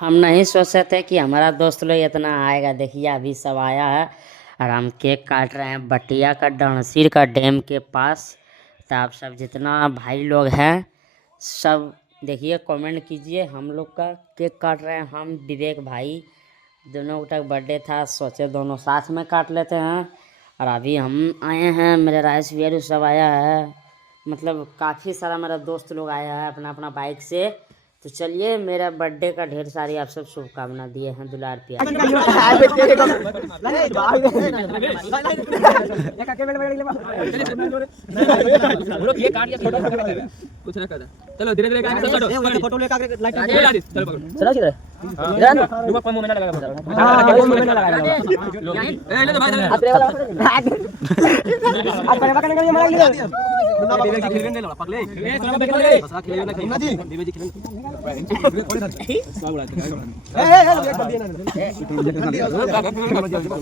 हम नहीं सोचे थे कि हमारा दोस्त लोग इतना आएगा। देखिए अभी सब आया है और हम केक काट रहे हैं बटिया का डणसीर का डैम के पास। तो आप सब जितना भाई लोग हैं सब देखिए कमेंट कीजिए। हम लोग का केक काट रहे हैं हम विवेक भाई, दोनों का बर्थडे था, सोचे दोनों साथ में काट लेते हैं। और अभी हम आए हैं, मेरे राइस वीरू सब आया है, मतलब काफ़ी सारा मेरा दोस्त लोग आया है अपना अपना बाइक से। तो चलिए मेरा बर्थडे का ढेर सारी आप सब शुभकामना दिए हैं, दुलार प्यार। चलो धीरे धीरे फोटो लेकर चलो